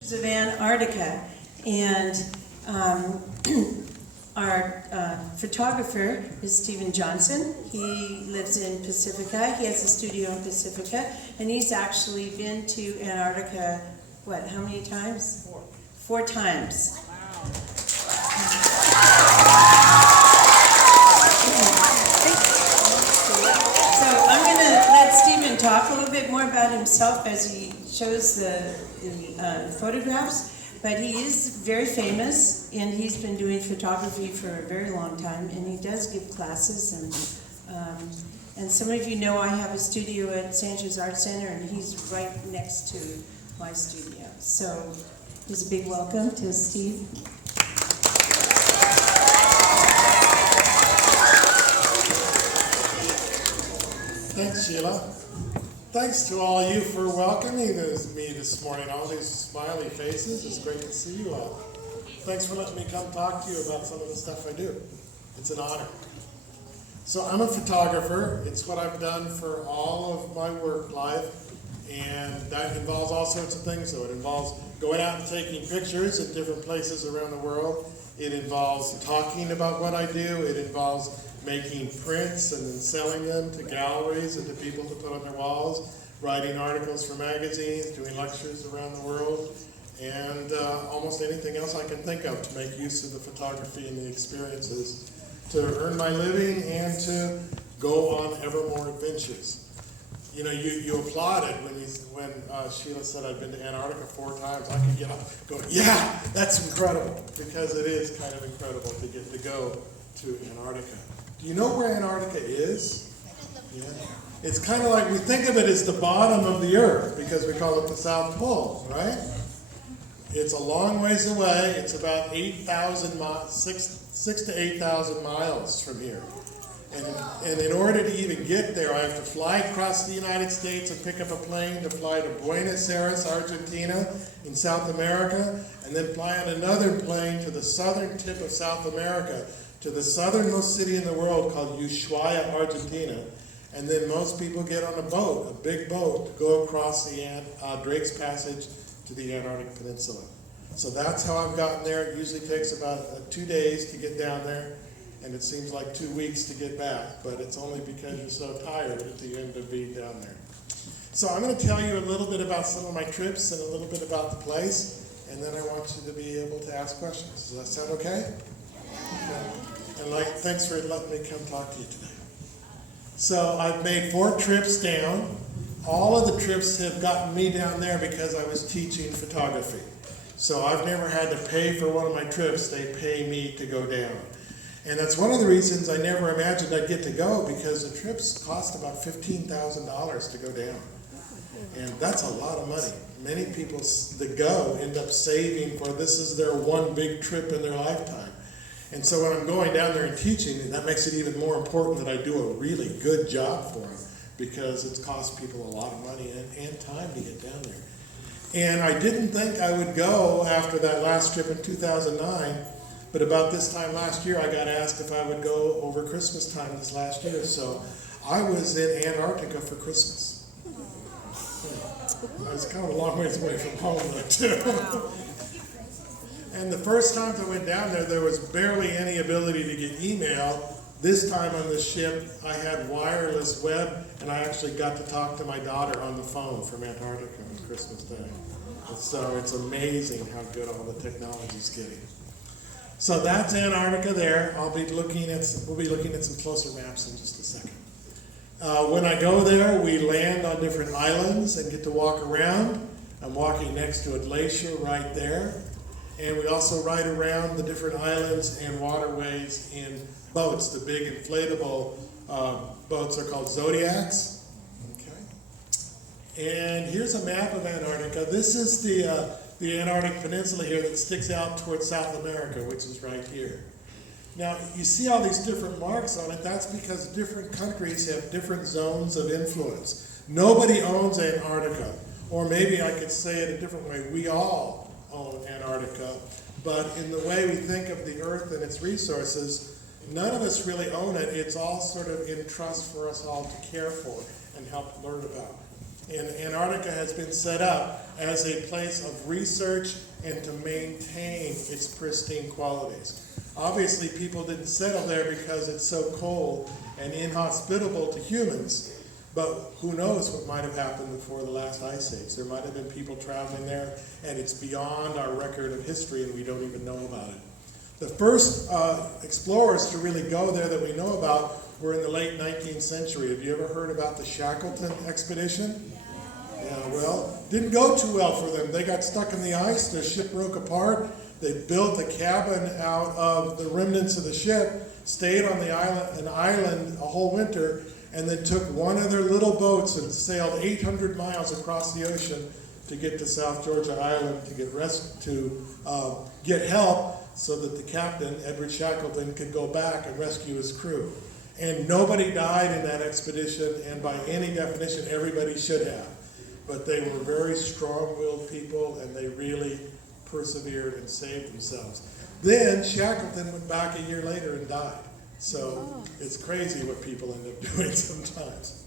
Of Antarctica, and our photographer is Stephen Johnson. He lives in Pacifica. He has a studio in Pacifica, and he's actually been to Antarctica, what, how many times? Four times. Wow. So I'm going to let Stephen talk a little bit more about himself as he shows the photographs, but he is very famous, and he's been doing photography for a very long time, and he does give classes, and some of you know I have a studio at Sanchez Art Center, and he's right next to my studio. So here's a big welcome to Steve. Thanks, Sheila. Thanks to all you for welcoming me this morning. All these smiley faces. It's great to see you all. Thanks for letting me come talk to you about some of the stuff I do. It's an honor. So I'm a photographer. It's what I've done for all of my work life. And that involves all sorts of things. So it involves going out and taking pictures in different places around the world. It involves talking about what I do. It involves making prints and then selling them to galleries and to people to put on their walls, writing articles for magazines, doing lectures around the world, and almost anything else I can think of to make use of the photography and the experiences to earn my living and to go on ever more adventures. You know, you applauded when Sheila said I'd been to Antarctica 4 times. I could get up going, yeah, that's incredible, because it is kind of incredible to get to go to Antarctica. Do you know where Antarctica is? Yeah. It's kind of like, we think of it as the bottom of the earth because we call it the South Pole, right? It's a long ways away. It's about 8,000 miles, 6 to 8,000 miles from here. And in order to even get there, I have to fly across the United States and pick up a plane to fly to Buenos Aires, Argentina, in South America, and then fly on another plane to the southern tip of South America, to the southernmost city in the world called Ushuaia, Argentina. And then most people get on a boat, a big boat, to go across the Drake's Passage to the Antarctic Peninsula. So that's how I've gotten there. It usually takes about 2 days to get down there, and it seems like 2 weeks to get back, but it's only because you're so tired at the end of being down there. So I'm going to tell you a little bit about some of my trips and a little bit about the place, and then I want you to be able to ask questions. Does that sound okay? And thanks for letting me come talk to you today. So I've made 4 trips down. All of the trips have gotten me down there because I was teaching photography. So I've never had to pay for one of my trips. They pay me to go down. And that's one of the reasons I never imagined I'd get to go, because the trips cost about $15,000 to go down. And that's a lot of money. Many people that go end up saving for, this is their one big trip in their lifetime. And so when I'm going down there and teaching, that makes it even more important that I do a really good job for them, because it's cost people a lot of money and time to get down there. And I didn't think I would go after that last trip in 2009, but about this time last year I got asked if I would go over Christmas time this last year. So I was in Antarctica for Christmas. I was kind of a long ways away from home though too. And the first times I went down there, there was barely any ability to get email. This time on the ship, I had wireless web, and I actually got to talk to my daughter on the phone from Antarctica on Christmas Day. And so it's amazing how good all the technology's getting. So that's Antarctica there. We'll be looking at some closer maps in just a second. When I go there, we land on different islands and get to walk around. I'm walking next to a glacier right there. And we also ride around the different islands and waterways in boats. The big inflatable boats are called Zodiacs. Okay. And here's a map of Antarctica. This is the Antarctic Peninsula here that sticks out towards South America, which is right here. Now, you see all these different marks on it. That's because different countries have different zones of influence. Nobody owns Antarctica. Or maybe I could say it a different way. We all own Antarctica, but in the way we think of the Earth and its resources, none of us really own it. It's all sort of in trust for us all to care for and help learn about. And Antarctica has been set up as a place of research and to maintain its pristine qualities. Obviously, people didn't settle there because it's so cold and inhospitable to humans, but who knows what might have happened before the last ice age. There might have been people traveling there, and it's beyond our record of history, and we don't even know about it. The first explorers to really go there that we know about were in the late 19th century. Have you ever heard about the Shackleton expedition? Yeah, well, didn't go too well for them. They got stuck in the ice, their ship broke apart. They built a cabin out of the remnants of the ship, stayed on the island a whole winter, and then took one of their little boats and sailed 800 miles across the ocean to get to South Georgia Island to get help so that the captain, Edward Shackleton, could go back and rescue his crew. And nobody died in that expedition, and by any definition, everybody should have. But they were very strong-willed people, and they really persevered and saved themselves. Then Shackleton went back a year later and died. So it's crazy what people end up doing sometimes.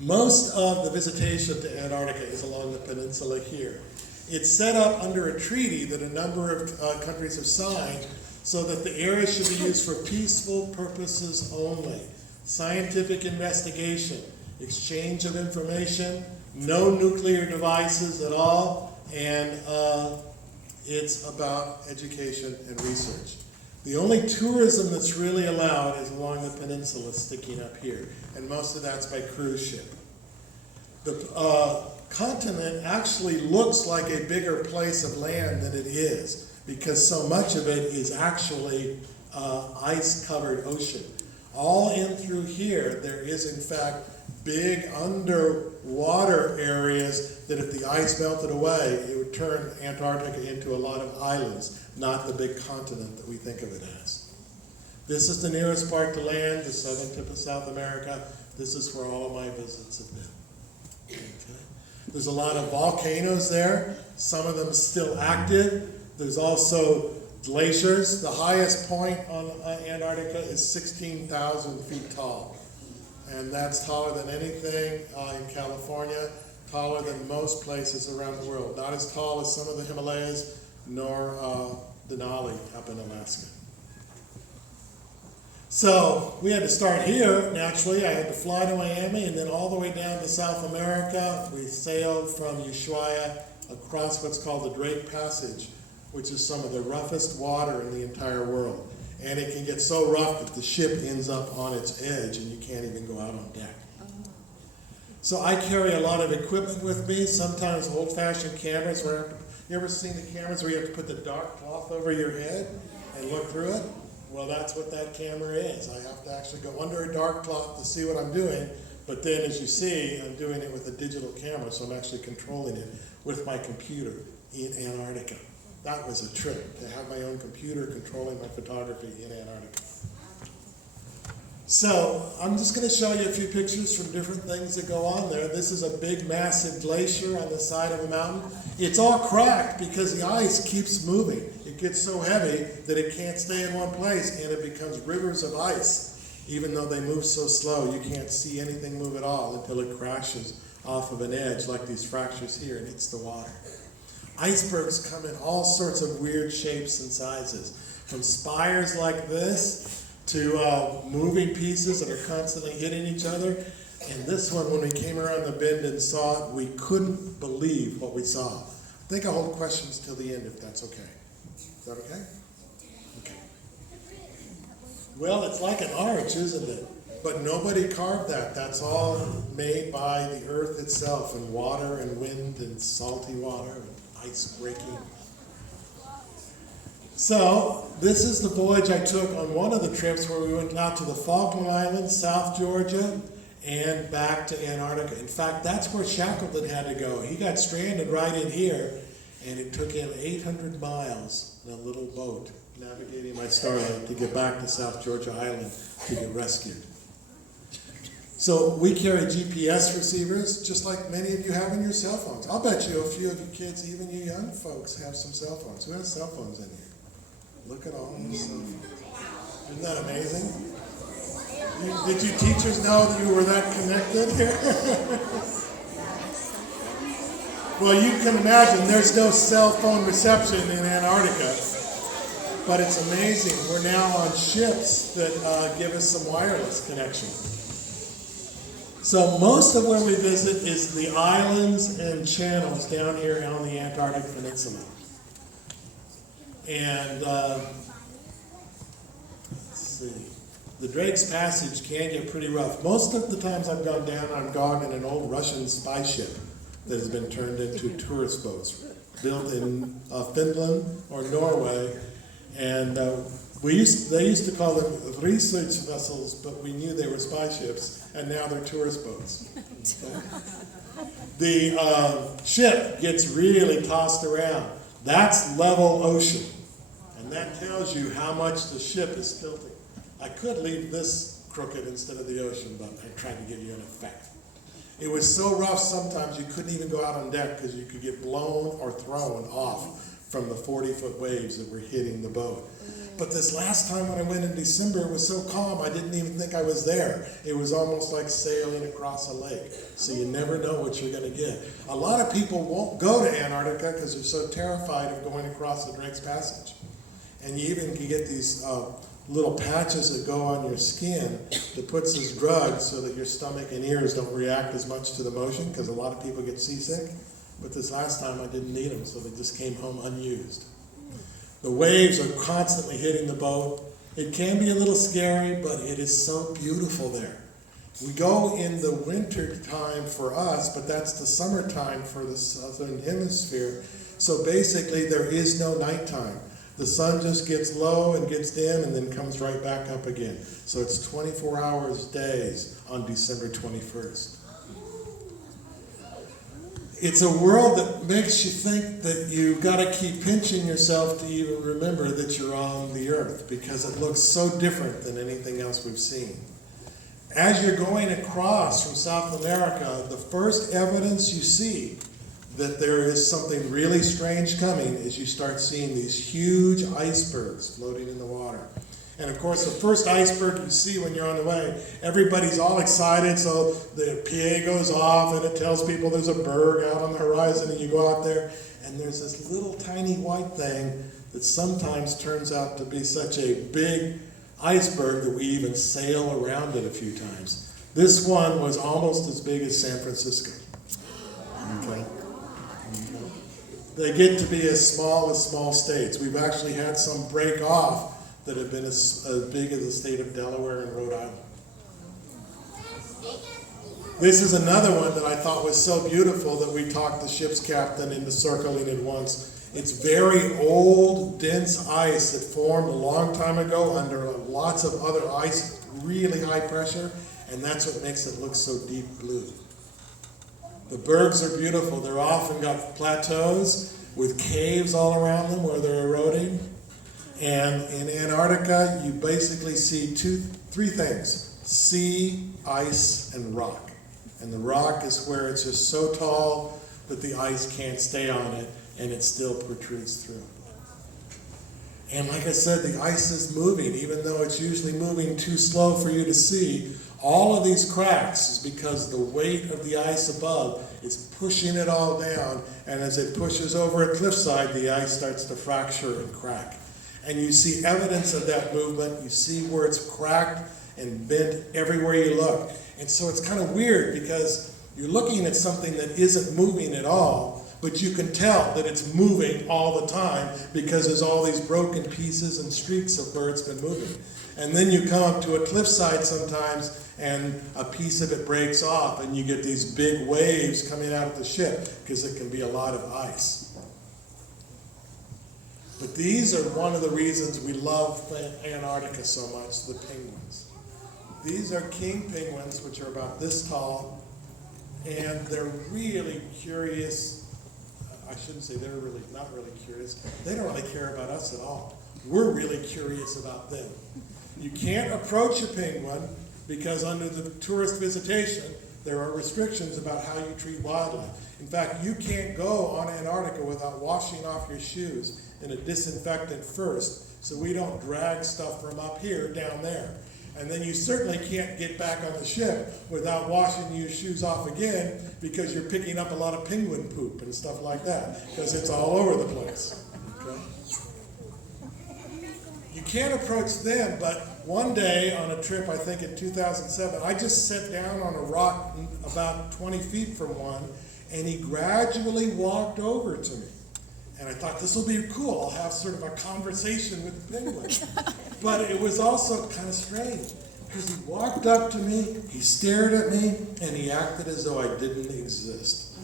Most of the visitation to Antarctica is along the peninsula here. It's set up under a treaty that a number of countries have signed so that the area should be used for peaceful purposes only. Scientific investigation, exchange of information, no nuclear devices at all, and it's about education and research. The only tourism that's really allowed is along the peninsula sticking up here, and most of that's by cruise ship. The continent actually looks like a bigger place of land than it is, because so much of it is actually ice-covered ocean. All in through here, there is in fact big underwater areas that if the ice melted away, it would turn Antarctica into a lot of islands, not the big continent that we think of it as. This is the nearest part to land, the southern tip of South America. This is where all of my visits have been. Okay. There's a lot of volcanoes there, some of them still active. There's also glaciers. The highest point on Antarctica is 16,000 feet tall. And that's taller than anything in California, taller than most places around the world. Not as tall as some of the Himalayas, nor Denali up in Alaska. So we had to start here, naturally. I had to fly to Miami and then all the way down to South America. We sailed from Ushuaia across what's called the Drake Passage, which is some of the roughest water in the entire world. And it can get so rough that the ship ends up on its edge and you can't even go out on deck. So I carry a lot of equipment with me, sometimes old-fashioned cameras. You ever seen the cameras where you have to put the dark cloth over your head and look through it? Well, that's what that camera is. I have to actually go under a dark cloth to see what I'm doing, but then as you see, I'm doing it with a digital camera, so I'm actually controlling it with my computer in Antarctica. That was a trip, to have my own computer controlling my photography in Antarctica. So I'm just going to show you a few pictures from different things that go on there. This is a big, massive glacier on the side of a mountain. It's all cracked because the ice keeps moving. It gets so heavy that it can't stay in one place, and it becomes rivers of ice. Even though they move so slow, you can't see anything move at all until it crashes off of an edge like these fractures here and hits the water. Icebergs come in all sorts of weird shapes and sizes, from spires like this to moving pieces that are constantly hitting each other. And this one, when we came around the bend and saw it, we couldn't believe what we saw. I think I'll hold questions till the end if that's okay. Is that okay? Okay. Well, it's like an arch, isn't it? But nobody carved that. That's all made by the earth itself, and water and wind and salty water and ice breaking. So this is the voyage I took on one of the trips where we went out to the Falkland Islands, South Georgia, and back to Antarctica. In fact, that's where Shackleton had to go. He got stranded right in here, and it took him 800 miles in a little boat navigating my Starlight to get back to South Georgia Island to get rescued. So we carry GPS receivers, just like many of you have in your cell phones. I'll bet you a few of you kids, even you young folks, have some cell phones. Who has cell phones in here? Look at all these cell phones. Isn't that amazing? Did you teachers know that you were that connected? Well, you can imagine there's no cell phone reception in Antarctica, but it's amazing. We're now on ships that give us some wireless connection. So most of where we visit is the islands and channels down here on the Antarctic Peninsula. And let's see, the Drake's Passage can get pretty rough. Most of the times I've gone in an old Russian spy ship that has been turned into tourist boats, built in Finland or Norway. And they used to call them research vessels, but we knew they were spy ships, and now they're tourist boats. The ship gets really tossed around. That's level ocean, and that tells you how much the ship is tilting. I could leave this crooked instead of the ocean, but I tried to give you an effect. It was so rough sometimes you couldn't even go out on deck because you could get blown or thrown off from the 40-foot waves that were hitting the boat. But this last time when I went in December, it was so calm I didn't even think I was there. It was almost like sailing across a lake. So you never know what you're going to get. A lot of people won't go to Antarctica because they're so terrified of going across the Drake's Passage. And you even can get these little patches that go on your skin that puts this drug so that your stomach and ears don't react as much to the motion, because a lot of people get seasick. But this last time I didn't need them, so they just came home unused. The waves are constantly hitting the boat. It can be a little scary, but it is so beautiful there. We go in the winter time for us, but that's the summertime for the southern hemisphere. So basically there is no nighttime. The sun just gets low and gets dim and then comes right back up again. So it's 24 hours days on December 21st. It's a world that makes you think that you've got to keep pinching yourself to even remember that you're on the earth, because it looks so different than anything else we've seen. As you're going across from South America, the first evidence you see that there is something really strange coming is you start seeing these huge icebergs floating in the water. And of course, the first iceberg you see when you're on the way, everybody's all excited, so the PA goes off and it tells people there's a berg out on the horizon, and you go out there, and there's this little tiny white thing that sometimes turns out to be such a big iceberg that we even sail around it a few times. This one was almost as big as San Francisco. Okay. They get to be as small states. We've actually had some break off that have been as big as the state of Delaware and Rhode Island. This is another one that I thought was so beautiful that we talked the ship's captain into circling it once. It's very old, dense ice that formed a long time ago under lots of other ice, really high pressure, and that's what makes it look so deep blue. The bergs are beautiful. They're often got plateaus with caves all around them where they're eroding. And in Antarctica, you basically see three things: sea, ice, and rock. And the rock is where it's just so tall that the ice can't stay on it, and it still protrudes through. And like I said, the ice is moving, even though it's usually moving too slow for you to see. All of these cracks is because the weight of the ice above is pushing it all down, and as it pushes over a cliffside, the ice starts to fracture and crack. And you see evidence of that movement. You see where it's cracked and bent everywhere you look. And so it's kind of weird because you're looking at something that isn't moving at all, but you can tell that it's moving all the time because there's all these broken pieces and streaks of where it's been moving. And then you come up to a cliffside sometimes and a piece of it breaks off and you get these big waves coming out of the ship because it can be a lot of ice. But these are one of the reasons we love Antarctica so much, the penguins. These are king penguins, which are about this tall, and they're really curious. I shouldn't say they're really not really curious. They don't really care about us at all. We're really curious about them. You can't approach a penguin because under the tourist visitation, there are restrictions about how you treat wildlife. In fact, you can't go on Antarctica without washing off your shoes in a disinfectant first, so we don't drag stuff from up here down there. And then you certainly can't get back on the ship without washing your shoes off again, because you're picking up a lot of penguin poop and stuff like that, because it's all over the place. Okay? You can't approach them, but one day on a trip, I think in 2007, I just sat down on a rock about 20 feet from one, and he gradually walked over to me. And I thought, this will be cool. I'll have sort of a conversation with the penguin. But it was also kind of strange, because he walked up to me, he stared at me, and he acted as though I didn't exist.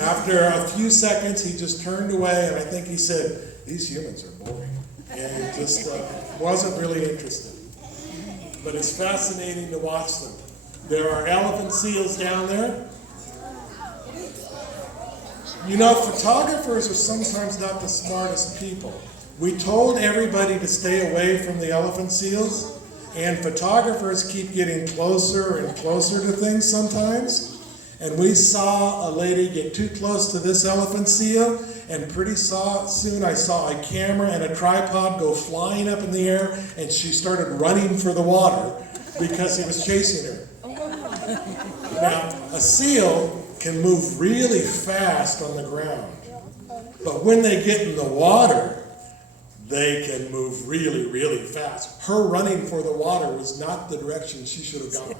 After a few seconds, he just turned away, and I think he said, these humans are boring. And he just wasn't really interested. But it's fascinating to watch them. There are elephant seals down there. You know, photographers are sometimes not the smartest people. We told everybody to stay away from the elephant seals, and photographers keep getting closer and closer to things sometimes. And we saw a lady get too close to this elephant seal, and pretty soon I saw a camera and a tripod go flying up in the air, and she started running for the water because he was chasing her. Now, a seal can move really fast on the ground, but when they get in the water, they can move really, really fast. Her running for the water was not the direction she should have gone.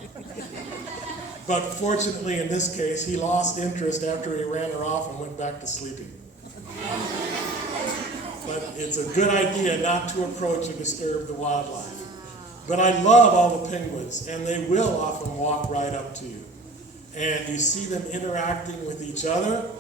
But fortunately, in this case, he lost interest after he ran her off and went back to sleeping. But it's a good idea not to approach and disturb the wildlife. But I love all the penguins, and they will often walk right up to you. And you see them interacting with each other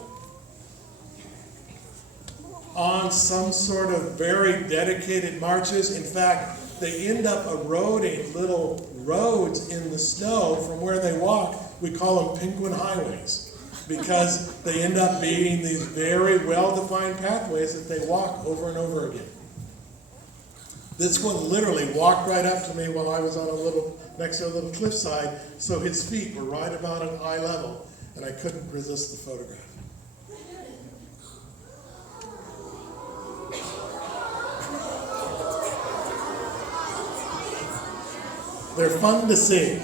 on some sort of very dedicated marches. In fact, they end up eroding little roads in the snow from where they walk. We call them penguin highways, because they end up being these very well-defined pathways that they walk over and over again. This one literally walked right up to me while I was on next to a little cliffside, so his feet were right about at eye level, and I couldn't resist the photograph. They're fun to see.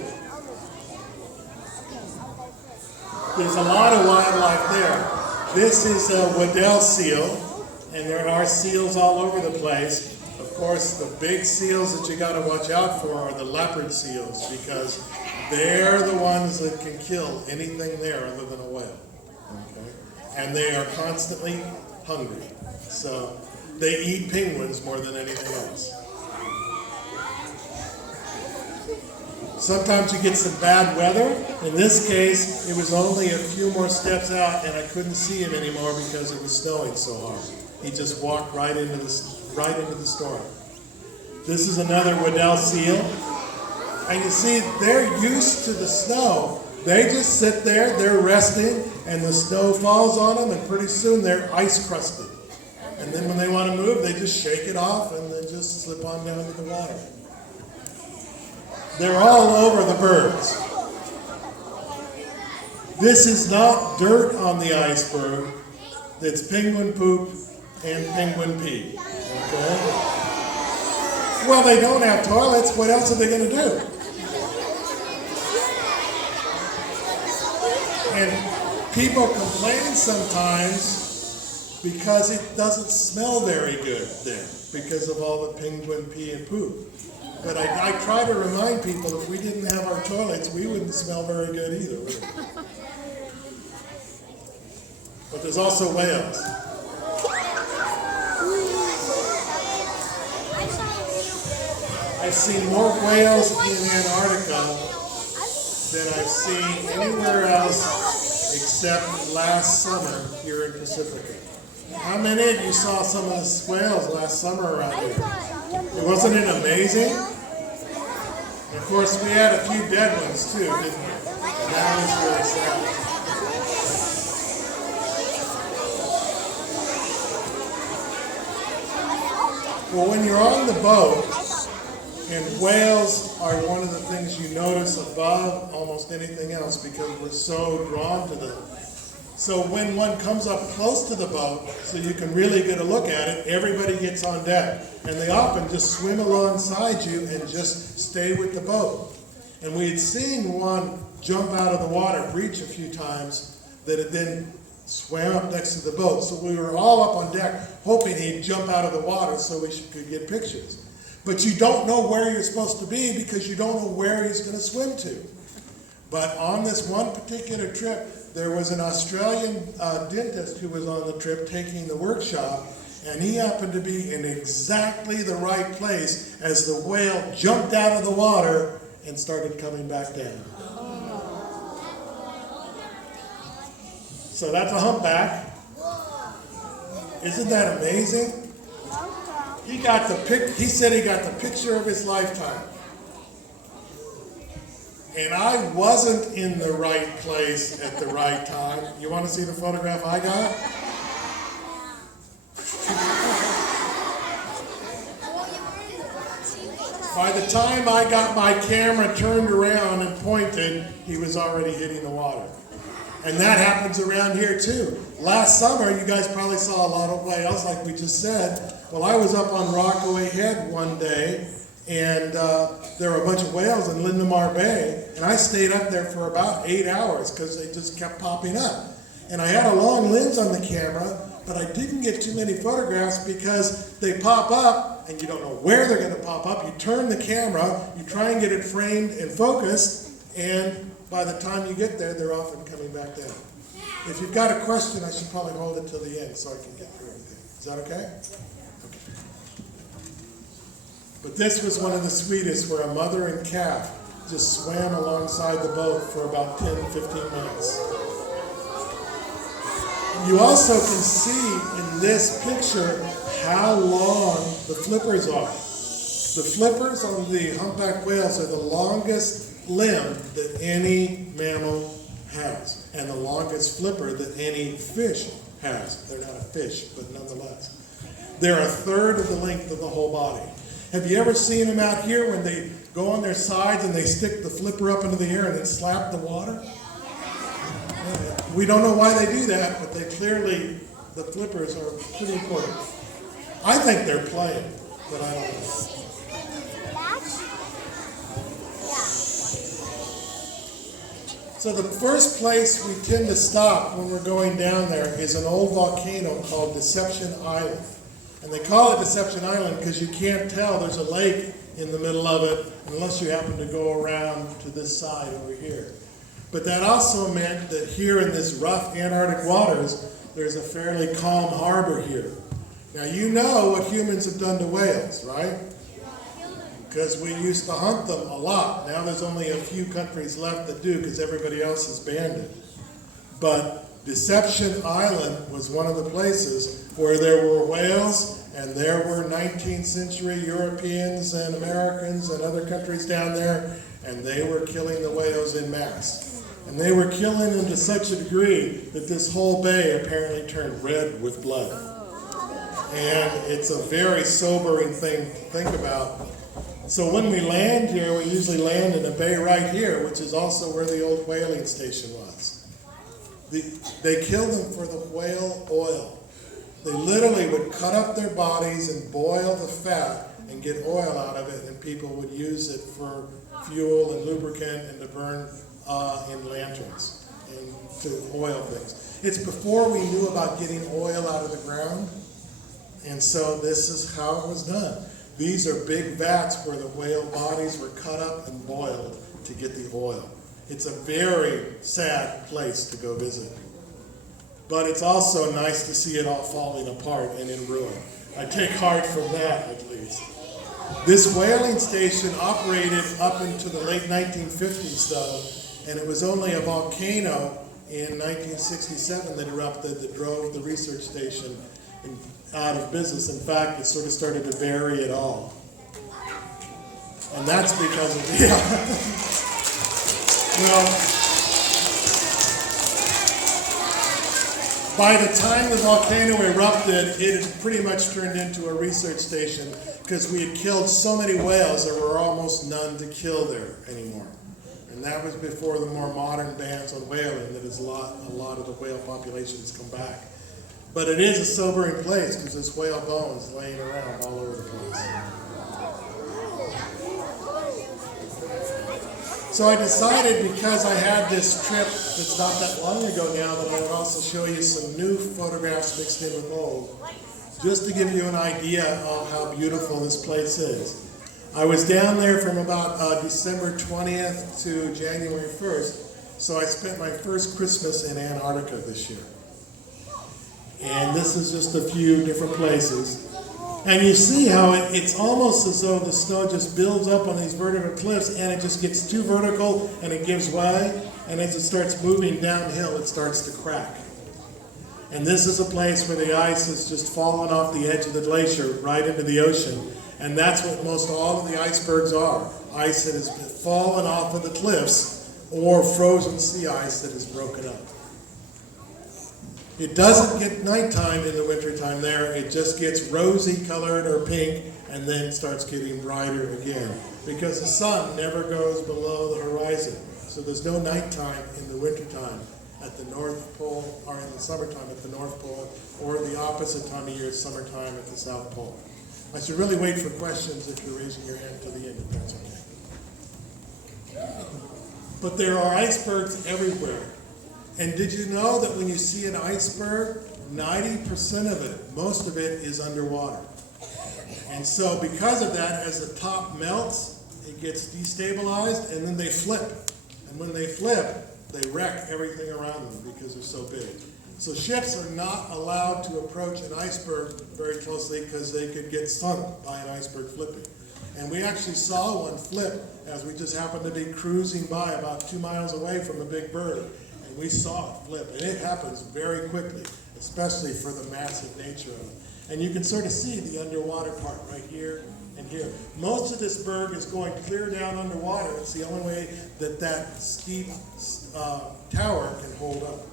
There's a lot of wildlife there. This is a Waddell seal, and there are seals all over the place. Of course, the big seals that you got to watch out for are the leopard seals, because they're the ones that can kill anything there other than a whale. Okay? And they are constantly hungry. So they eat penguins more than anything else. Sometimes you get some bad weather. In this case, it was only a few more steps out, and I couldn't see him anymore because it was snowing so hard. He just walked right into the storm. This is another Waddell seal. And you see, they're used to the snow. They just sit there, they're resting, and the snow falls on them, and pretty soon they're ice crusted. And then when they want to move, they just shake it off and then just slip on down to the water. They're all over the birds. This is not dirt on the iceberg. It's penguin poop and penguin pee. Okay? Well, they don't have toilets. What else are they going to do? And people complain sometimes because it doesn't smell very good there because of all the penguin pee and poop. But I try to remind people, if we didn't have our toilets, we wouldn't smell very good either, would we? But there's also whales. I've seen more whales in Antarctica than I've seen anywhere else except last summer here in Pacifica. How many of you saw some of the whales last summer around here? Wasn't it amazing? And of course, we had a few dead ones too, didn't we? That was really sad. Well, when you're on the boat, and whales are one of the things you notice above almost anything else because we're so drawn to them. So when one comes up close to the boat, so you can really get a look at it, everybody gets on deck. And they often just swim alongside you and just stay with the boat. And we had seen one jump out of the water, breach a few times, that had then swam up next to the boat. So we were all up on deck hoping he'd jump out of the water so we could get pictures. But you don't know where you're supposed to be because you don't know where he's going to swim to. But on this one particular trip, there was an Australian dentist who was on the trip taking the workshop, and he happened to be in exactly the right place as the whale jumped out of the water and started coming back down. So that's a humpback. Isn't that amazing? He said he got the picture of his lifetime. And I wasn't in the right place at the right time. You want to see the photograph I got? By the time I got my camera turned around and pointed, he was already hitting the water. And that happens around here too. Last summer, you guys probably saw a lot of whales, like we just said. Well, I was up on Rockaway Head one day, and there were a bunch of whales in Lindemar Bay, and I stayed up there for about 8 hours because they just kept popping up. And I had a long lens on the camera, but I didn't get too many photographs because they pop up, and you don't know where they're going to pop up. You turn the camera, you try and get it framed and focused, and by the time you get there, they're often coming back down. If you've got a question, I should probably hold it till the end so I can get through everything. Is that okay? But this was one of the sweetest, where a mother and calf just swam alongside the boat for about 10, 15 minutes. You also can see in this picture how long the flippers are. The flippers on the humpback whales are the longest limb that any mammal has, and the longest flipper that any fish has. They're not a fish, but nonetheless. They're a third of the length of the whole body. Have you ever seen them out here when they go on their sides and they stick the flipper up into the air and then slap the water? Yeah. We don't know why they do that, but they clearly, the flippers are pretty important. I think they're playing, but I don't know. So the first place we tend to stop when we're going down there is an old volcano called Deception Island. And they call it Deception Island because you can't tell there's a lake in the middle of it unless you happen to go around to this side over here. But that also meant that here in this rough Antarctic waters, there's a fairly calm harbor here. Now you know what humans have done to whales, right? Because we used to hunt them a lot. Now there's only a few countries left that do because everybody else has banned it. But Deception Island was one of the places where there were whales, and there were 19th century Europeans and Americans and other countries down there, and they were killing the whales en masse. And they were killing them to such a degree that this whole bay apparently turned red with blood. And it's a very sobering thing to think about. So when we land here, we usually land in a bay right here, which is also where the old whaling station was. They killed them for the whale oil. They literally would cut up their bodies and boil the fat and get oil out of it, and people would use it for fuel and lubricant and to burn in lanterns and to oil things. It's before we knew about getting oil out of the ground, and so this is how it was done. These are big vats where the whale bodies were cut up and boiled to get the oil. It's a very sad place to go visit. But it's also nice to see it all falling apart and in ruin. I take heart from that, at least. This whaling station operated up into the late 1950s, though, and it was only a volcano in 1967 that erupted that drove the research station out of business. In fact, it sort of started to bury it all. And that's because of well, by the time the volcano erupted, it had pretty much turned into a research station because we had killed so many whales, there were almost none to kill there anymore. And that was before the more modern bans on whaling that a lot of the whale population has come back. But it is a sobering place because there's whale bones laying around all over the place. So I decided, because I had this trip that's not that long ago now, that I would also show you some new photographs mixed in with old, just to give you an idea of how beautiful this place is. I was down there from about December 20th to January 1st, so I spent my first Christmas in Antarctica this year. And this is just a few different places. And you see how it's almost as though the snow just builds up on these vertical cliffs and it just gets too vertical and it gives way. And as it starts moving downhill, it starts to crack. And this is a place where the ice has just fallen off the edge of the glacier right into the ocean. And that's what most all of the icebergs are. Ice that has fallen off of the cliffs or frozen sea ice that is broken up. It doesn't get nighttime in the wintertime there. It just gets rosy colored or pink and then starts getting brighter again because the sun never goes below the horizon. So there's no nighttime in the wintertime at the North Pole, or in the summertime at the North Pole, or the opposite time of year, summertime at the South Pole. I should really wait for questions if you're raising your hand to the end, if that's okay. But there are icebergs everywhere. And did you know that when you see an iceberg, 90% of it, most of it is underwater. And so because of that, as the top melts, it gets destabilized and then they flip. And when they flip, they wreck everything around them because they're so big. So ships are not allowed to approach an iceberg very closely because they could get sunk by an iceberg flipping. And we actually saw one flip as we just happened to be cruising by about 2 miles away from a big berg. And we saw it flip. And it happens very quickly, especially for the massive nature of it. And you can sort of see the underwater part right here and here. Most of this berg is going clear down underwater. It's the only way that that steep tower can hold up.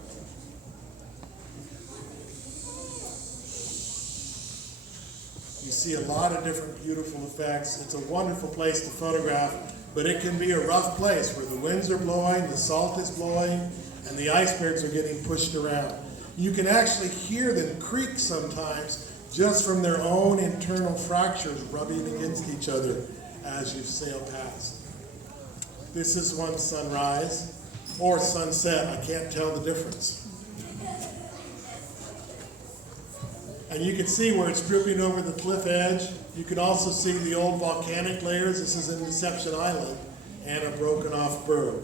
You see a lot of different beautiful effects. It's a wonderful place to photograph, but it can be a rough place where the winds are blowing, the salt is blowing, and the icebergs are getting pushed around. You can actually hear them creak sometimes just from their own internal fractures rubbing against each other as you sail past. This is one sunrise or sunset. I can't tell the difference. And you can see where it's dripping over the cliff edge. You can also see the old volcanic layers. This is in Deception Island and a broken off berg.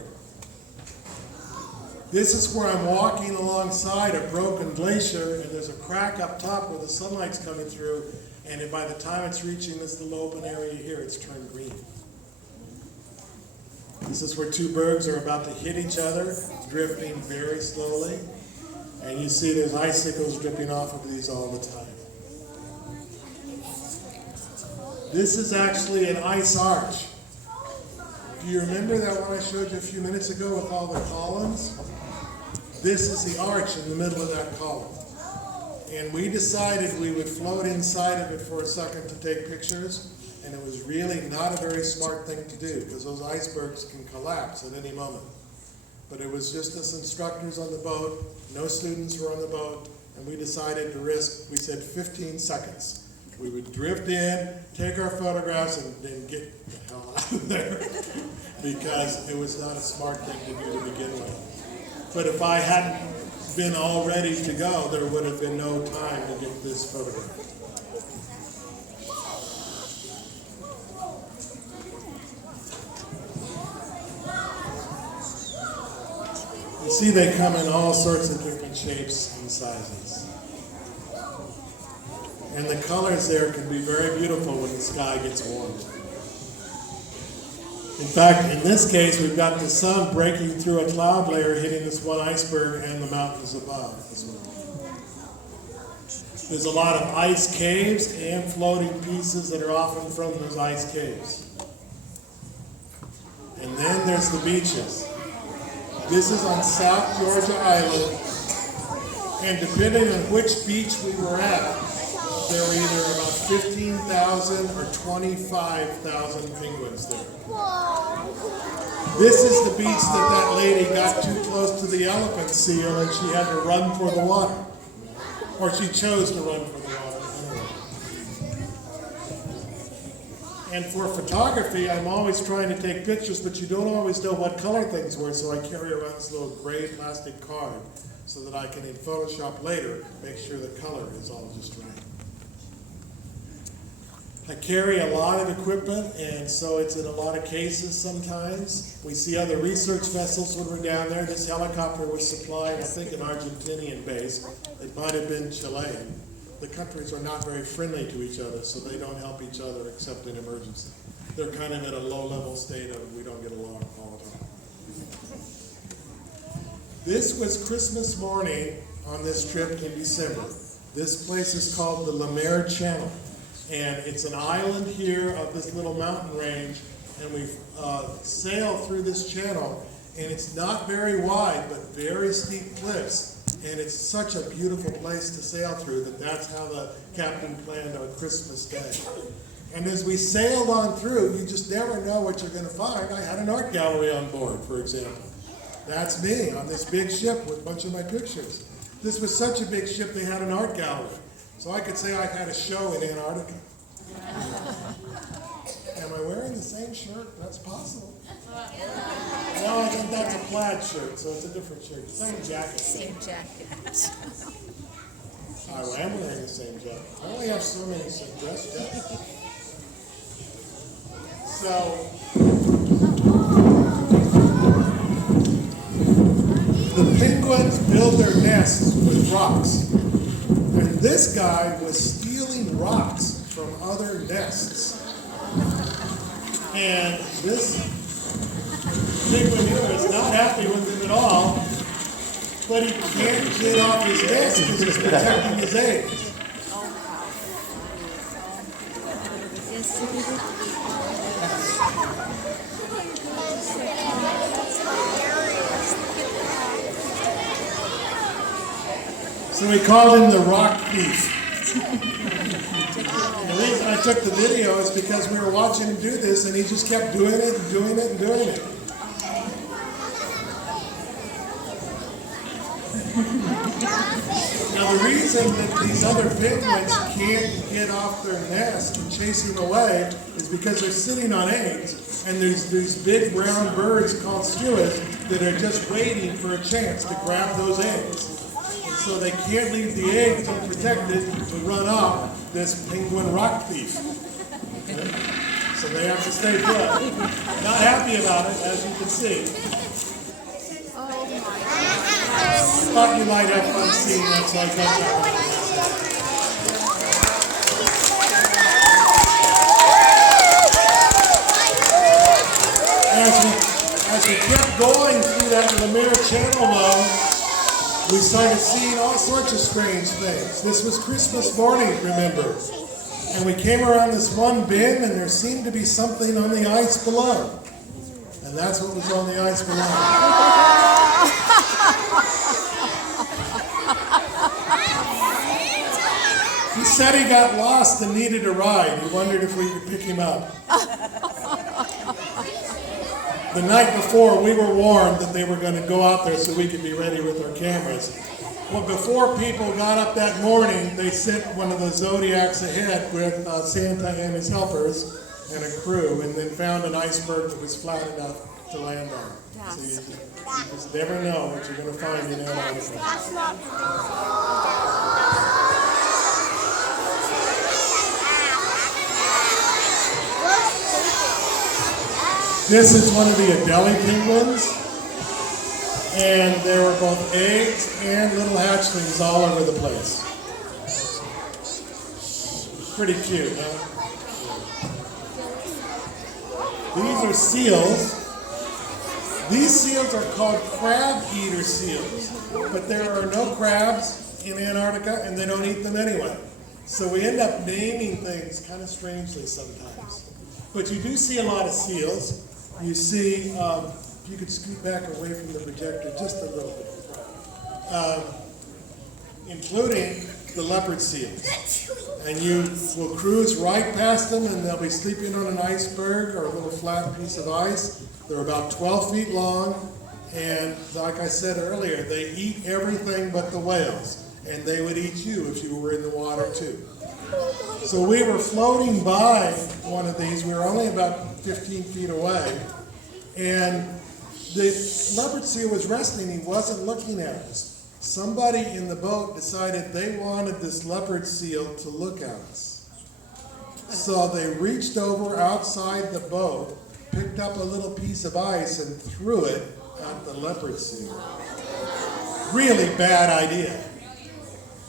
This is where I'm walking alongside a broken glacier, and there's a crack up top where the sunlight's coming through, and by the time it's reaching this little open area here, it's turned green. This is where two bergs are about to hit each other, drifting very slowly. And you see there's icicles dripping off of these all the time. This is actually an ice arch. Do you remember that one I showed you a few minutes ago with all the columns? This is the arch in the middle of that column. And we decided we would float inside of it for a second to take pictures. And it was really not a very smart thing to do because those icebergs can collapse at any moment. But it was just us instructors on the boat, no students were on the boat, and we decided to risk, we said 15 seconds. We would drift in, take our photographs, and then get the hell out of there because it was not a smart thing to do to begin with. But if I hadn't been all ready to go, there would have been no time to get this photograph. You see they come in all sorts of different shapes and sizes. And the colors there can be very beautiful when the sky gets warm. In fact, in this case, we've got the sun breaking through a cloud layer, hitting this one iceberg and the mountains above as well. There's a lot of ice caves and floating pieces that are often from those ice caves. And then there's the beaches. This is on South Georgia Island, and depending on which beach we were at, there were either about 15,000 or 25,000 penguins there. This is the beach that lady got too close to the elephant seal and she had to run for the water. Or she chose to run for the water. And for photography, I'm always trying to take pictures, but you don't always know what color things were, so I carry around this little gray plastic card so that I can, in Photoshop later, make sure the color is all just right. I carry a lot of equipment, and so it's in a lot of cases sometimes. We see other research vessels when we're down there. This helicopter was supplied, I think, an Argentinian base. It might have been Chilean. The countries are not very friendly to each other, so they don't help each other except in emergency. They're kind of at a low-level state of we don't get along all the time. This was Christmas morning on this trip in December. This place is called the Romero Channel. And it's an island here of this little mountain range, and we sail through this channel, and it's not very wide, but very steep cliffs, and it's such a beautiful place to sail through that's how the captain planned on Christmas Day. And as we sailed on through, you just never know what you're going to find. I had an art gallery on board, for example. That's me on this big ship with a bunch of my pictures. This was such a big ship, they had an art gallery. So I could say I've had a show in Antarctica. Am I wearing the same shirt? That's possible. No, I think that's a plaid shirt, so it's a different shirt. Same jacket. Same jacket. I am wearing the same jacket. I only have so many dress jackets. So, the penguins build their nests with rocks. And this guy was stealing rocks from other nests. And this penguin here is not happy with him at all, but he can't get off his nest because he's protecting his eggs. So we called him the rock thief. And the reason I took the video is because we were watching him do this and he just kept doing it and doing it and doing it. Now the reason that these other penguins can't get off their nest and chase him away is because they're sitting on eggs, and there's these big brown birds called skuas that are just waiting for a chance to grab those eggs. So they can't leave the eggs unprotected to run off this penguin rock thief. Okay? So they have to stay put. Not happy about it, as you can see. Thought you might have fun seeing that, so I thought that. As we kept going through that Romero Channel, though, we started seeing all sorts of strange things. This was Christmas morning, remember? And we came around this one bend, and there seemed to be something on the ice below. And that's what was on the ice below. He said he got lost and needed a ride. He wondered if we could pick him up. The night before, we were warned that they were going to go out there so we could be ready with our cameras. Well, before people got up that morning, they sent one of the Zodiacs ahead with Santa and his helpers and a crew, and then found an iceberg that was flat enough to land on. So you just never know what you're going to find in Antarctica. This is one of the Adelie penguins, and there were both eggs and little hatchlings all over the place. Pretty cute, huh? These are seals. These seals are called crab-eater seals, but there are no crabs in Antarctica, and they don't eat them anyway. So we end up naming things kind of strangely sometimes. But you do see a lot of seals. You see, if you could scoot back away from the projector just a little bit, including the leopard seals. And you will cruise right past them, and they'll be sleeping on an iceberg or a little flat piece of ice. They're about 12 feet long, and like I said earlier, they eat everything but the whales, and they would eat you if you were in the water too. So we were floating by one of these. We were only about 15 feet away, and the leopard seal was resting. He wasn't looking at us. Somebody in the boat decided they wanted this leopard seal to look at us. So they reached over outside the boat, picked up a little piece of ice and threw it at the leopard seal. Really bad idea.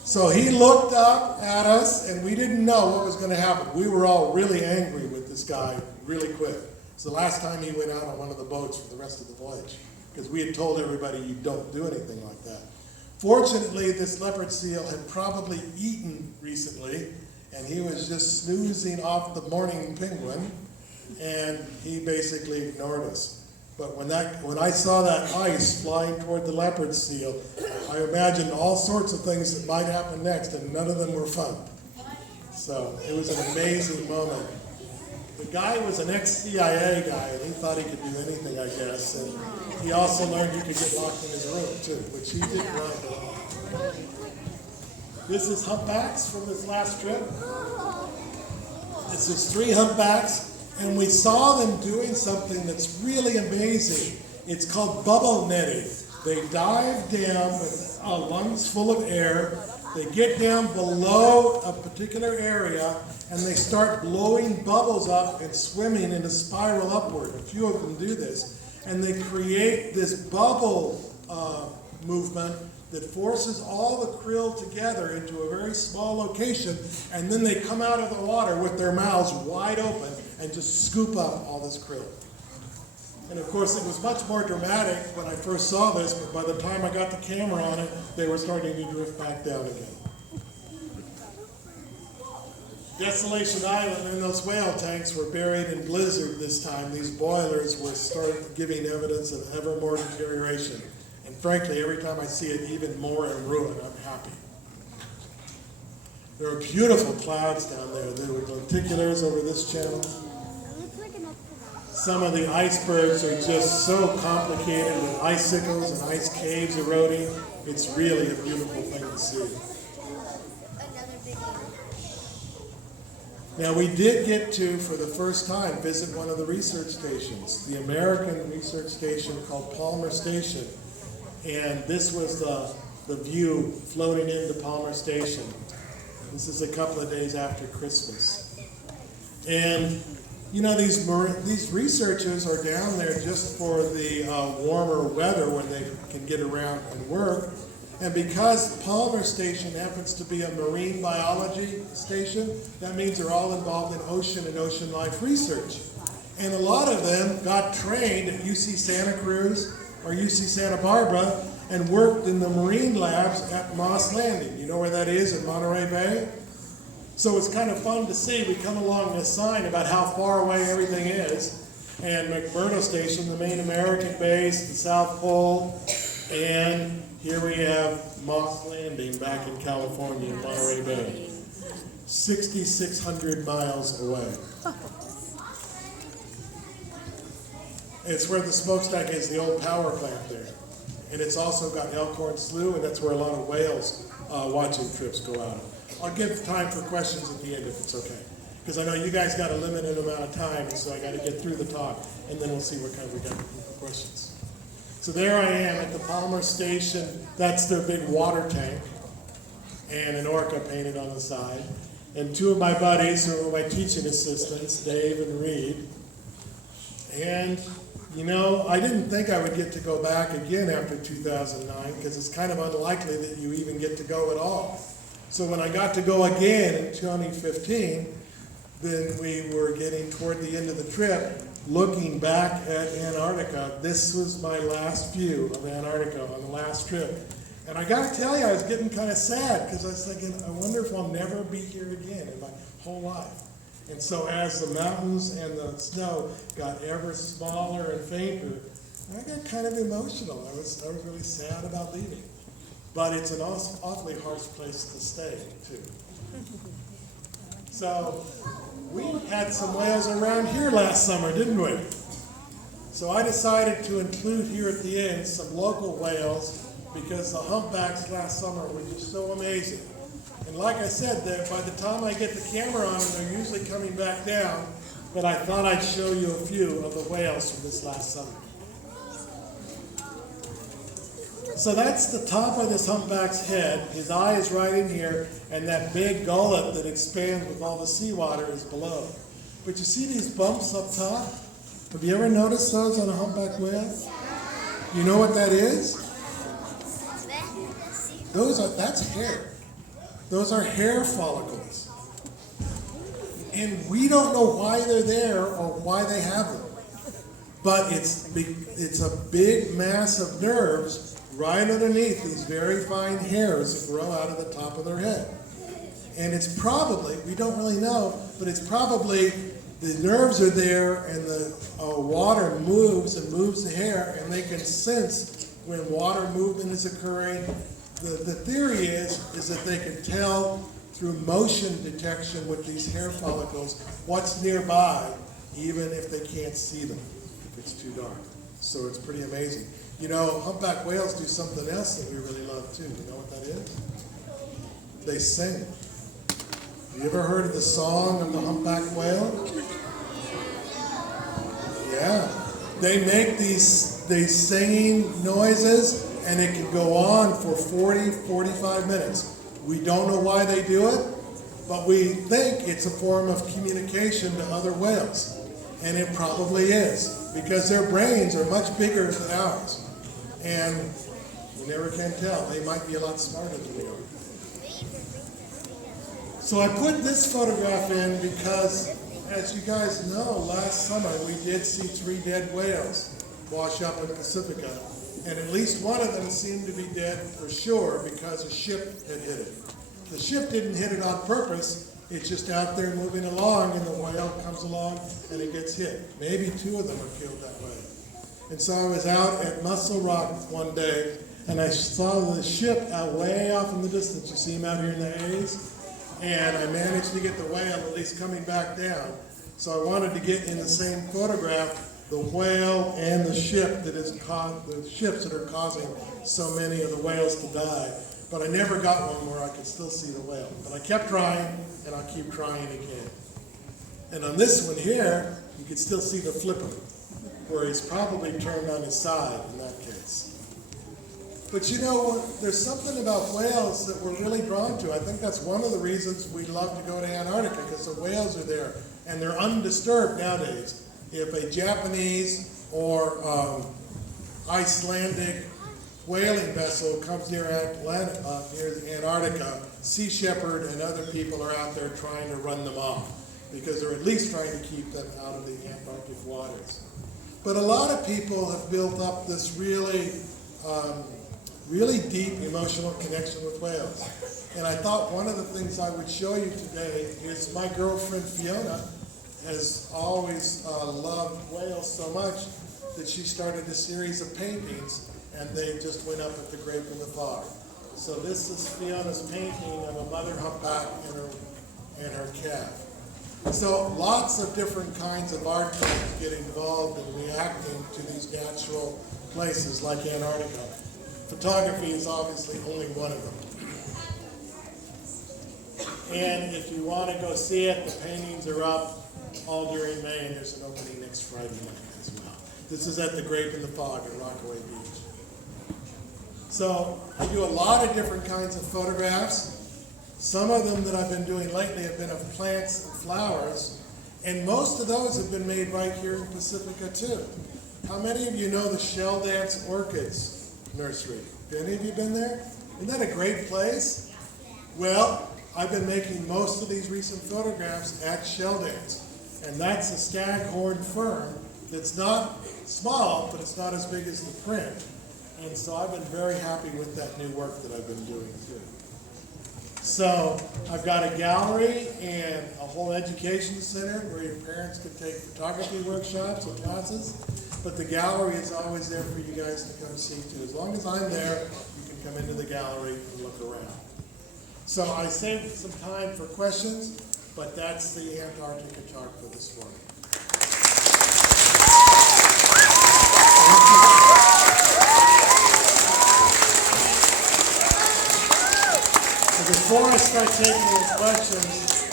So he looked up at us, and we didn't know what was going to happen. We were all really angry with this guy really quick. It's the last time he went out on one of the boats for the rest of the voyage, because we had told everybody you don't do anything like that. Fortunately, this leopard seal had probably eaten recently, and he was just snoozing off the morning penguin, and he basically ignored us. But when I saw that ice flying toward the leopard seal, I imagined all sorts of things that might happen next, and none of them were fun. So it was an amazing moment. The guy was an ex-CIA guy, and he thought he could do anything, I guess. And he also learned you could get locked in his room, too, which he did not do. This is humpbacks from this last trip. This is 3 humpbacks, and we saw them doing something that's really amazing. It's called bubble netting. They dive down with lungs full of air. They get down below a particular area, and they start blowing bubbles up and swimming in a spiral upward. A few of them do this. And they create this bubble movement that forces all the krill together into a very small location, and then they come out of the water with their mouths wide open and just scoop up all this krill. And of course, it was much more dramatic when I first saw this, but by the time I got the camera on it, they were starting to drift back down again. Desolation Island and those whale tanks were buried in blizzard this time. These boilers were starting giving evidence of ever more deterioration. And frankly, every time I see it even more in ruin, I'm happy. There are beautiful clouds down there. There were lenticulars over this channel. Some of the icebergs are just so complicated with icicles and ice caves eroding. It's really a beautiful thing to see. Now, we did get to, for the first time, visit one of the research stations, the American research station called Palmer Station. And this was the view floating into Palmer Station. This is a couple of days after Christmas. And, you know, these researchers are down there just for the warmer weather when they can get around and work. And because Palmer Station happens to be a marine biology station, that means they're all involved in ocean and ocean life research. And a lot of them got trained at UC Santa Cruz or UC Santa Barbara and worked in the marine labs at Moss Landing. You know where that is, in Monterey Bay? So it's kind of fun to see. We come along this sign about how far away everything is. And McMurdo Station, the main American base, the South Pole, and here we have Moss Landing back in California, in Monterey Bay, 6,600 miles away. It's where the smokestack is, the old power plant there. And it's also got Elkhorn Slough, and that's where a lot of whales watching trips go out. I'll give time for questions at the end if it's okay. Because I know you guys got a limited amount of time, so I got to get through the talk, and then we'll see what kind we got for questions. So there I am at the Palmer Station. That's their big water tank, and an orca painted on the side. And 2 of my buddies, who were my teaching assistants, Dave and Reed. And, you know, I didn't think I would get to go back again after 2009, because it's kind of unlikely that you even get to go at all. So when I got to go again in 2015, then we were getting toward the end of the trip, looking back at Antarctica. This was my last view of Antarctica on the last trip. And I got to tell you, I was getting kind of sad, because I was thinking, I wonder if I'll never be here again in my whole life. And so as the mountains and the snow got ever smaller and fainter, I got kind of emotional. I was really sad about leaving. but it's an awfully harsh place to stay, too. So we had some whales around here last summer, didn't we? So I decided to include here at the end some local whales because the humpbacks last summer were just so amazing. And like I said, by the time I get the camera on, they're usually coming back down, but I thought I'd show you a few of the whales from this last summer. So that's the top of this humpback's head. His eye is right in here, and that big gullet that expands with all the seawater is below. But you see these bumps up top? Have you ever noticed those on a humpback whale? You know what that is? That's hair. Those are hair follicles. And we don't know why they're there or why they have them. But it's a big mass of nerves right underneath these very fine hairs that grow out of the top of their head. And it's probably, we don't really know, but it's probably the nerves are there and the water moves and moves the hair, and they can sense when water movement is occurring. The theory is that they can tell through motion detection with these hair follicles what's nearby, even if they can't see them, if it's too dark. So it's pretty amazing. You know, humpback whales do something else that we really love too. You know what that is? They sing. Have you ever heard of the song of the humpback whale? Yeah. They make these singing noises, and it can go on for 40, 45 minutes. We don't know why they do it, but we think it's a form of communication to other whales. And it probably is, because their brains are much bigger than ours. And we never can tell. They might be a lot smarter than we are. So I put this photograph in because, as you guys know, last summer we did see 3 dead whales wash up in Pacifica. And at least one of them seemed to be dead for sure because a ship had hit it. The ship didn't hit it on purpose. It's just out there moving along, and the whale comes along and it gets hit. Maybe 2 of them are killed that way. And so I was out at Muscle Rock one day, and I saw the ship out way off in the distance. You see him out here in the haze? And I managed to get the whale at least coming back down. So I wanted to get in the same photograph the whale and the ship that is the ships that are causing so many of the whales to die. But I never got one where I could still see the whale. But I kept trying, and I'll keep trying again. And on this one here, you can still see the flipper, where he's probably turned on his side in that case. But you know, there's something about whales that we're really drawn to. I think that's one of the reasons we love to go to Antarctica, because the whales are there, and they're undisturbed nowadays. If a Japanese or Icelandic whaling vessel comes near Antarctica, Sea Shepherd and other people are out there trying to run them off, because they're at least trying to keep them out of the Antarctic waters. But a lot of people have built up this really deep emotional connection with whales. And I thought one of the things I would show you today is my girlfriend Fiona has always loved whales so much that she started a series of paintings, and they just went up at the Grape in the Fog. So this is Fiona's painting of a mother humpback and her calf. So lots of different kinds of art forms get involved in reacting to these natural places like Antarctica. Photography is obviously only one of them. And if you want to go see it, the paintings are up all during May, and there's an opening next Friday night as well. This is at the Grape in the Fog at Rockaway Beach. So I do a lot of different kinds of photographs. Some of them that I've been doing lately have been of plants and flowers, and most of those have been made right here in Pacifica too. How many of you know the Shell Dance Orchids Nursery? Have any of you been there? Isn't that a great place? Well, I've been making most of these recent photographs at Shell Dance, and that's a staghorn fern that's not small, but it's not as big as the print. And so I've been very happy with that new work that I've been doing too. So I've got a gallery and a whole education center where your parents can take photography workshops and classes. But the gallery is always there for you guys to come see too. As long as I'm there, you can come into the gallery and look around. So I saved some time for questions, but that's the Antarctica talk for this morning. Before I start taking any questions,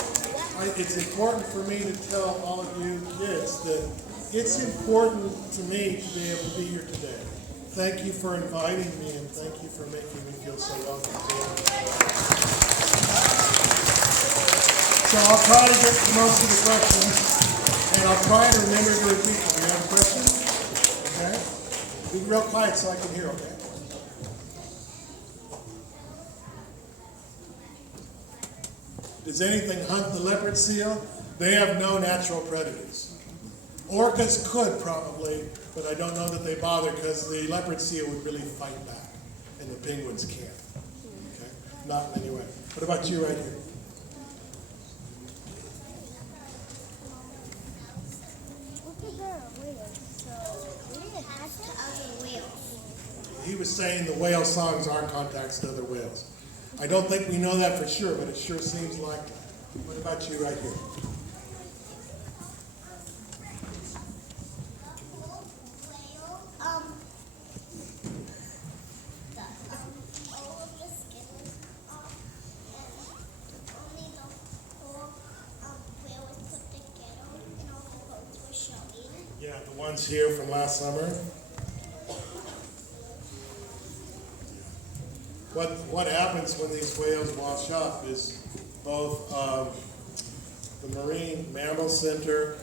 it's important for me to tell all of you kids that it's important to me to be able to be here today. Thank you for inviting me, and thank you for making me feel so welcome today. So I'll try to get to most of the questions, and I'll try to remember to repeat them. You have questions? Okay? Be real quiet so I can hear, okay? Does anything hunt the leopard seal? They have no natural predators. Orcas could probably, but I don't know that they bother because the leopard seal would really fight back, and the penguins can't. Okay? Not in any way. What about you right here? He was saying the whale songs aren't contacts to other whales. I don't think we know that for sure, but it sure seems like that. What about you right here? Yeah, the ones here from last summer. What happens when these whales wash up is both the Marine Mammal Center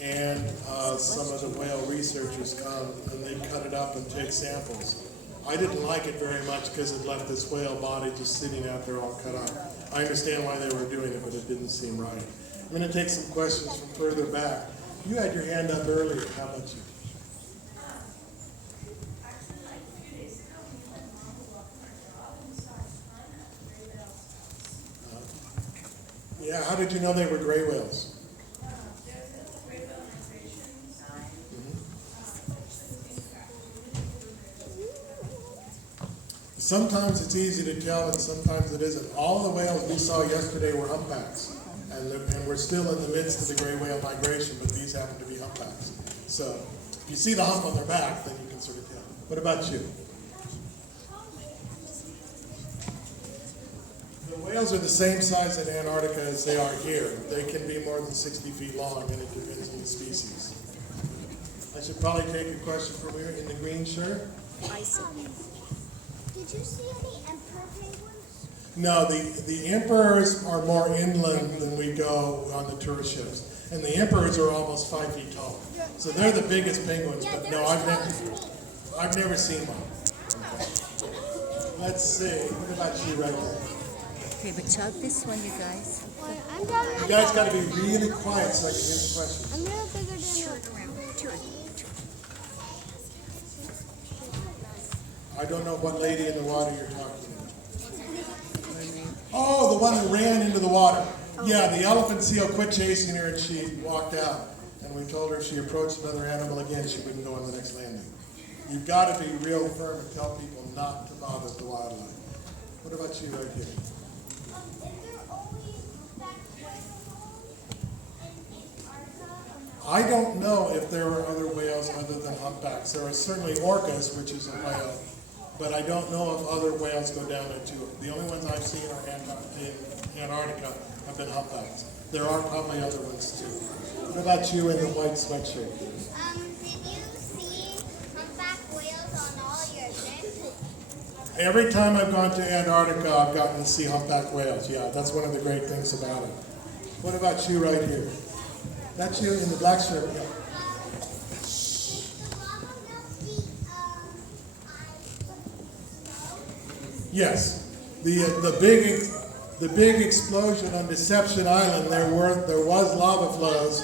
and some of the whale researchers come and they cut it up and take samples. I didn't like it very much because it left this whale body just sitting out there all cut up. I understand why they were doing it, but it didn't seem right. I'm going to take some questions from further back. You had your hand up earlier. How about you? Yeah, how did you know they were gray whales? Sometimes it's easy to tell and sometimes it isn't. All the whales we saw yesterday were humpbacks. And we're still in the midst of the gray whale migration, but these happen to be humpbacks. So if you see the hump on their back, then you can sort of tell. What about you? The whales are the same size in Antarctica as they are here. They can be more than 60 feet long, and it depends on the species. I should probably take a question from here in the green shirt. Did you see any emperor penguins? No, the emperors are more inland than we go on the tourist ships. And the emperors are almost 5 feet tall. So they're the biggest penguins, but no, I've never seen one. Let's see, what about you right here? Okay, but chug this one, you guys. You guys got to be really quiet so I can hear the questions. I'm real bigger than I don't know what lady in the water you're talking about. Oh, the one that ran into the water. Yeah, the elephant seal quit chasing her and she walked out. And we told her if she approached another animal again, she wouldn't go on the next landing. You've got to be real firm and tell people not to bother the wildlife. What about you right here? I don't know if there are other whales other than humpbacks. There are certainly orcas, which is a whale, but I don't know if other whales go down into it. The only ones I've seen are in Antarctica have been humpbacks. There are probably other ones too. What about you in the white sweatshirt? Did you see humpback whales on all your trips? Every time I've gone to Antarctica, I've gotten to see humpback whales. Yeah, that's one of the great things about it. What about you right here? That's you in the black shirt. Yeah. Yes, the big explosion on Deception Island. There was lava flows,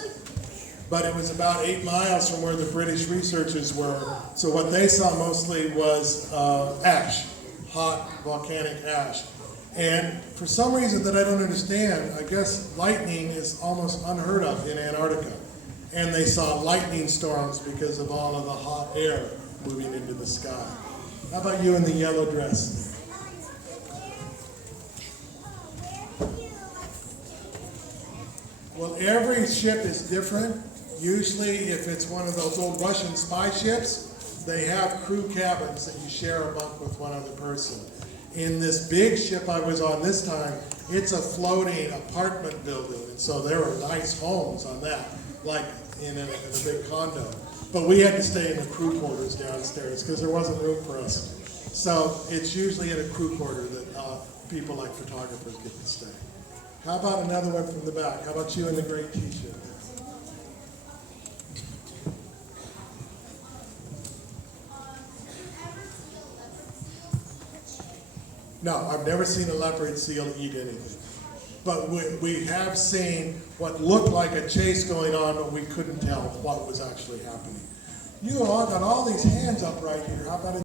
but it was about 8 miles from where the British researchers were. So what they saw mostly was ash, hot volcanic ash. And for some reason that I don't understand, I guess lightning is almost unheard of in Antarctica. And they saw lightning storms because of all of the hot air moving into the sky. How about you in the yellow dress? Well, every ship is different. Usually, if it's one of those old Russian spy ships, they have crew cabins that you share a bunk with one other person. In this big ship I was on this time, it's a floating apartment building, and so there were nice homes on that, like in a big condo. But we had to stay in the crew quarters downstairs because there wasn't room for us. So it's usually in a crew quarter that people like photographers get to stay. How about another one from the back? How about you in the gray t-shirt? No, I've never seen a leopard seal eat anything. But we have seen what looked like a chase going on, but we couldn't tell what was actually happening. You all got all these hands up right here. How about